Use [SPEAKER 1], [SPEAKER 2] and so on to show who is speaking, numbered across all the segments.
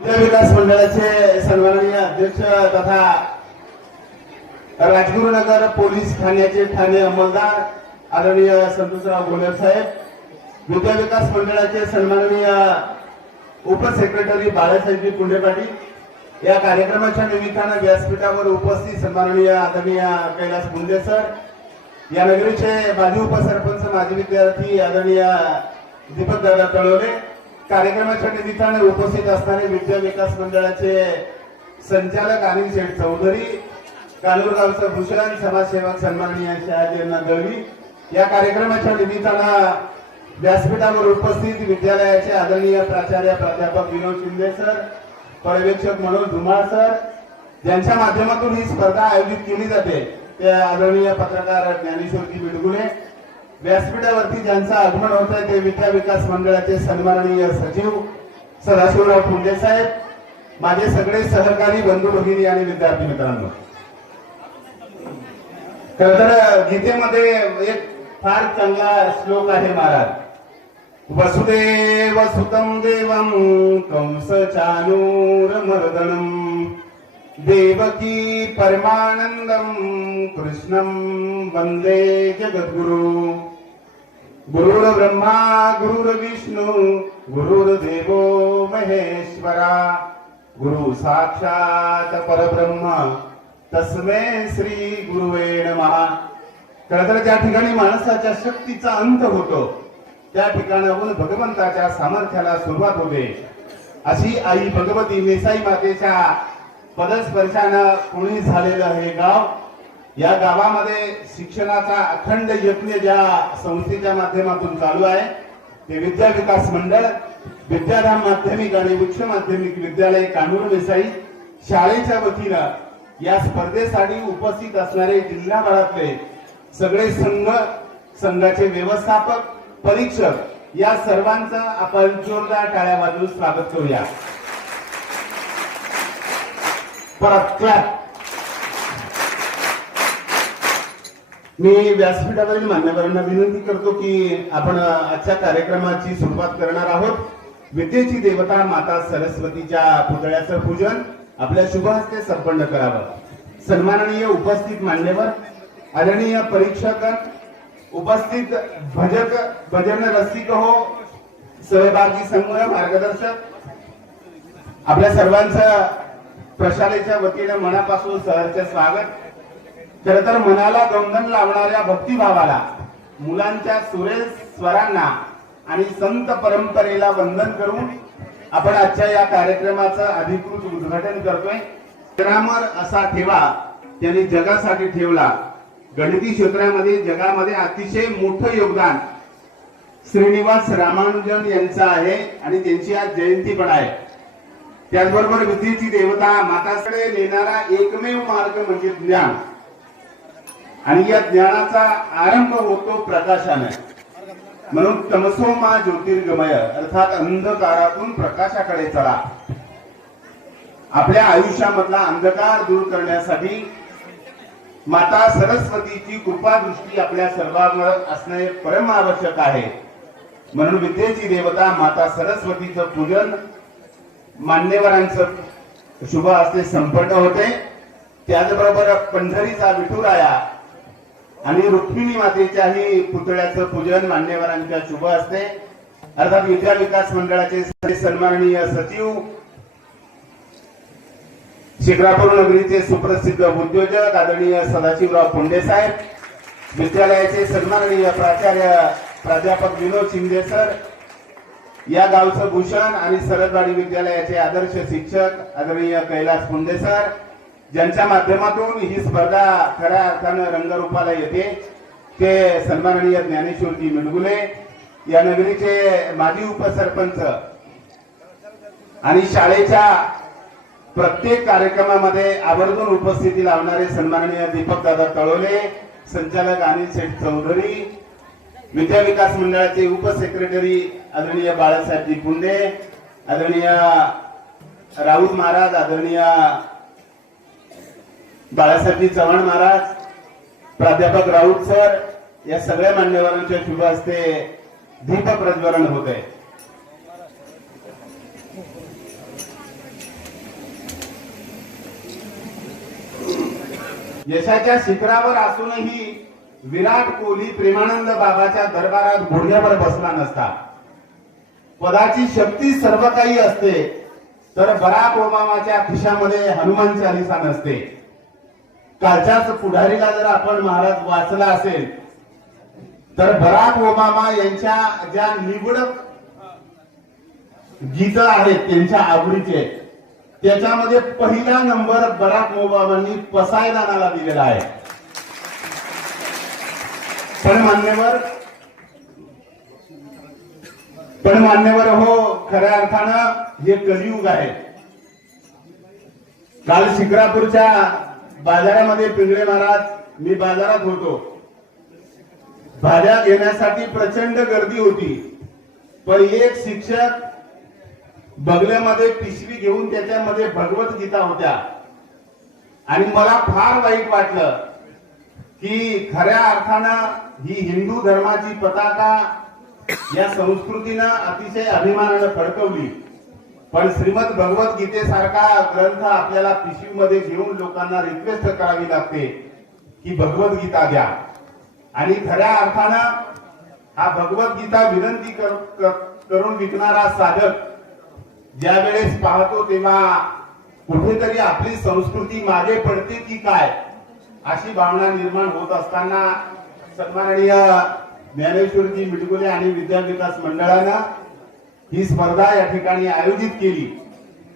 [SPEAKER 1] विकास मंडळाचे सन्माननीय अध्यक्ष तथा राजगुरुनगर पोलीस ठाण्याचे ठाणे अंमलदार आदरणीय संतोषराव गोलेर साहेब विद्या विकास मंडळाचे सन्माननीय उपसेक्रेटरी बाळासाहेबजी कुंडे पाटील या कार्यक्रमाच्या निमित्तानं व्यासपीठावर उपस्थित सन्माननीय आदरणीय कैलास मुंडे सर या नगरीचे माजी उपसरपंच माजी विद्यार्थी आदरणीय दीपक दादा तळवले कार्यक्रमाच्या निमित्ताने उपस्थित असणारे विद्या विकास मंडळाचे संचालक अनिल शेठ चौधरी कालूरगावचं भूषण समाजसेवक सन्माननीय शहाजींना दळवी या कार्यक्रमाच्या निमित्तानं व्यासपीठावर उपस्थित विद्यालयाचे आदरणीय प्राचार्य प्राध्यापक विनोद शिंदे सर पर्यवेक्षक मनोज धुमाळ सर ज्यांच्या माध्यमातून ही स्पर्धा आयोजित केली जाते. ते आदरणीय पत्रकार ज्ञानेश्वरजी बिडगुले व्यासपीठावरती ज्यांचं आगमन होत आहे ते विद्या विकास मंडळाचे सन्माननीय सचिव सदाशिवराव फुंडे साहेब माझे सगळे सहकारी बंधू भगिनी आणि विद्यार्थी मित्रांनो. खर तर गीतेमध्ये एक फार चांगला श्लोक आहे महाराज. वसुदेव सुतम देवम कंस चानूर मर्दनम देवकी परमानंदम कृष्णम वंदे जगद्गुरु। गुरुर ब्रह्मा गुरुर विष्णू गुरुर्देवो महेश्वरा। गुरु साक्षात परब्रह्म तस्मे श्री गुरुवे महा तर ज्या ठिकाणी माणसाच्या शक्तीचा अंत होतो त्या ठिकाणाहून भगवंताच्या सामर्थ्याला सुरुवात होते. अशी आई भगवती मेसाई मातेच्या पदस्पर्शानं कोणी झालेलं हे गाव या गावामध्ये शिक्षणाचा अखंड यज्ञ ज्या संस्थेच्या माध्यमातून चालू आहे ते विद्या विकास मंडळ विद्याधाम माध्यमिक आणि उच्च माध्यमिक विद्यालय कानूर देसाई शाळेच्या वतीनं या स्पर्धेसाठी उपस्थित असणारे जिल्हाभरातले सगळे संघ संघाचे व्यवस्थापक परीक्षक या सर्वांचं आपण जोरदार टाळ्या वाजवून स्वागत करूया. परत मी व्यासपीठावरील मान्यवरांना विनंती करतो की आपण आजच्या कार्यक्रमाची सुरुवात करणार आहोत. विद्येची देवता माता सरस्वतीच्या पुतळ्याचं पूजन आपल्या शुभ हस्ते संपन्न करावं. सन्माननीय उपस्थित मान्यवर आदरणीय परीक्षक उपस्थित भजक भजन रसिक हो सहभागी संघ मार्गदर्शक आपल्या सर्वांचं प्रशालेच्या वतीनं मनापासून सहर्ष स्वागत. खर तर मनाला गंधन लावणाऱ्या भक्तिभावाला मुलांच्या सुरेल स्वरांना आणि संत परंपरेला वंदन करून आपण आजच्या या कार्यक्रमाचं अधिकृत उद्घाटन करतोय. ग्रामर असा ठेवा त्यांनी जगासाठी ठेवला. गणिती क्षेत्रामध्ये जगामध्ये अतिशय मोठं योगदान श्रीनिवास रामानुजन यांचं आहे आणि त्यांची आज जयंती पण आहे. त्याचबरोबर विद्येची देवता माताकडे नेणारा एकमेव मार्ग म्हणजे ज्ञान. आणि या ज्ञानाचा आरंभ होतो प्रकाशाने. म्हणून तमसो मा ज्योतिर्गमय अर्थात अंधकारातून प्रकाशाकडे चला. आपल्या आयुष्यामधला अंधकार दूर करण्यासाठी माता सरस्वतीची कृपा दृष्टी आपल्या सर्वांवर असणे परम आवश्यक आहे. म्हणून विद्येची देवता माता सरस्वतीचं पूजन मान्यवरांचं शुभ असणे संपन्न होते. त्याचबरोबर पंढरीचा विठुराया आणि रुक्मिणी मातेच्याही पुतळ्याचं पूजन मान्यवरांच्या शुभ असते अर्थात विद्या विकास मंडळाचे सन्माननीय सचिव शिक्रापूर नगरीचे सुप्रसिद्ध उद्योजक आदरणीय सदाशिवराव पुंडे साहेब विद्यालयाचे सन्माननीय प्राचार्य प्राध्यापक विनोद शिंदे सर या गावचं भूषण आणि सरदवाडी विद्यालयाचे आदर्श शिक्षक आदरणीय कैलास पुंडे सर ज्यांच्या माध्यमातून ही स्पर्धा खऱ्या अर्थानं रंगरूपाला येते ते सन्माननीय ज्ञानेश्वरजी मिडगुले या नगरीचे माजी उपसरपंच आणि शाळेच्या प्रत्येक कार्यक्रमामध्ये आवर्जून उपस्थिती लावणारे सन्माननीय दीपक दादा तळोले संचालक अनिल शेठ चौधरी विद्या विकास मंडळाचे उपसेक्रेटरी आदरणीय बाळासाहेबजी पुंडे आदरणीय राऊत महाराज आदरणीय बाळासाहेबजी चव्हाण महाराज प्राध्यापक राऊत सर या सगळ्या मान्यवरांच्या शुभ हस्ते दीप प्रज्वलन होत आहे. यशाच्या शिखरावर असूनही विराट कोहली प्रेमानंद बाबाच्या दरबारात घोड्यावर बसला नसता. पदाची शक्ती सर्व काही असते तर बराक ओबामाच्या खिशामध्ये हनुमान चालिसा नसते. कालच्याच पुढारीला जर आपण महाराज वाचला असेल तर बराक ओबामा यांच्या ज्या निवडक गीत आहेत त्यांच्या आवडीचे त्याच्यामध्ये पहिला नंबर बराक ओबामांनी पसायदानाला दिलेला आहे. पण मान्यवर पण मान्यवर हो खऱ्या अर्थानं हे कलियुग आहे. काल शिक्रापूरच्या बाजारामध्ये पिंगळे महाराज मी बाजारात होतो. भाज्या घेण्यासाठी प्रचंड गर्दी होती. पण एक शिक्षक बगल्यामध्ये पिशवी घेऊन त्याच्यामध्ये भगवत गीता होत्या. आणि मला फार वाईट वाटलं की खऱ्या अर्थानं ही हिंदू धर्माची पताका या संस्कृतीनं अतिशय अभिमानानं फडकवली. पण श्रीमद भगवद्गीतेसारखा ग्रंथ आपल्याला पिशवीमध्ये घेऊन लोकांना रिक्वेस्ट करावी लागते की भगवद्गीता द्या. आणि खऱ्या अर्थानं हा भगवद्गीता विनंती करून विकणारा साधक ज्या वेळेस पाहतो तेव्हा कुठेतरी आपली संस्कृती मागे पडते की काय अशी भावना निर्माण होत असताना सन्माननीय ज्ञानेश्वरजी मिटगुले आणि विद्या विकास मंडळानं ही स्पर्धा या ठिकाणी आयोजित केली.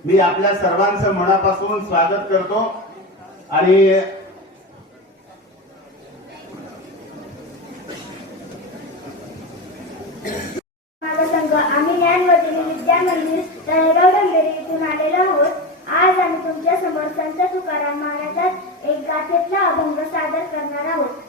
[SPEAKER 1] मी आपल्या सर्वांचं मनापासून स्वागत करतो. आणि
[SPEAKER 2] आम्ही ज्ञानवर्धिनी विद्या मंदिर तळेगाव इथून आलेलो आहोत. आज आम्ही तुमच्यासमोर संत तुकाराम महाराजात एक गाथेतला अभंग सादर करणार आहोत.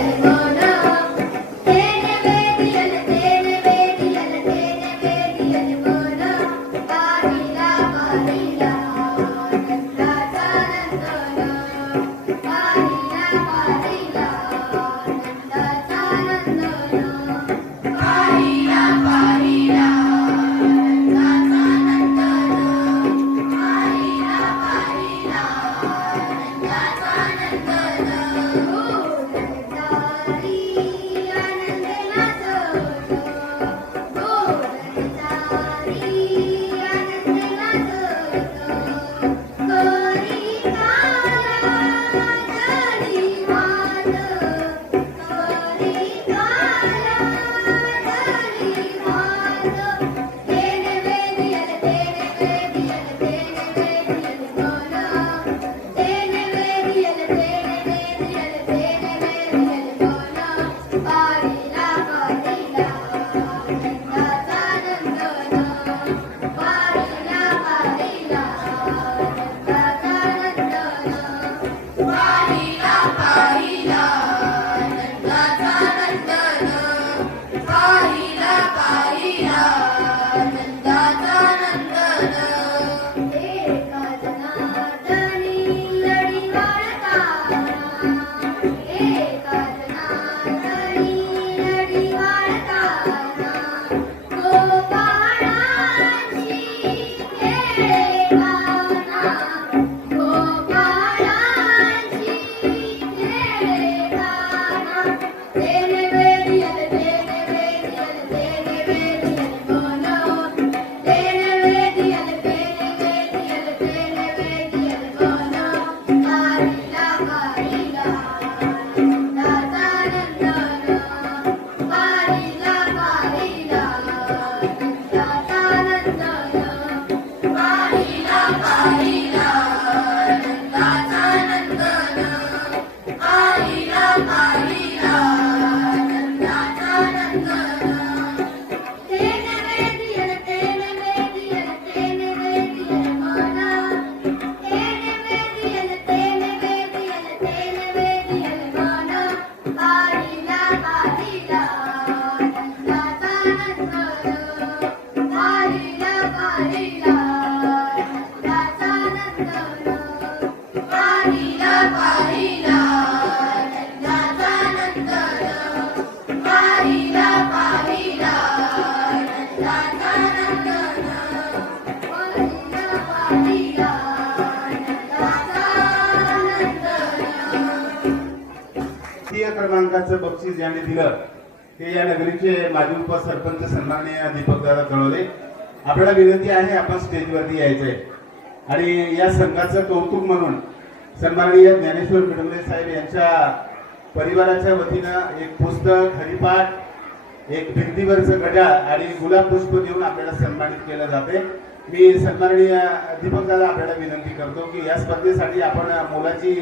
[SPEAKER 2] Amen. लाखाचं बक्षीस ज्याने दिलं ते या नगरीचे माजी उपसरपंच सन्माननीय दीपक दादा कळवले. आपल्याला विनंती आहे आपण स्टेजवरती यायचंय.
[SPEAKER 1] आणि या संघाचं कौतुक म्हणून सन्माननीय ज्ञानेश्वर मिडवले साहेब यांच्या परिवाराच्या वतीनं एक पुस्तक हरिपाठ एक भिंतीवरचं घड्याळ आणि गुलाब पुष्प देऊन आपल्याला सन्मानित केलं जाते. मी सन्माननीय दीपक दादा आपल्याला विनंती करतो की या स्पर्धेसाठी आपण मोलाची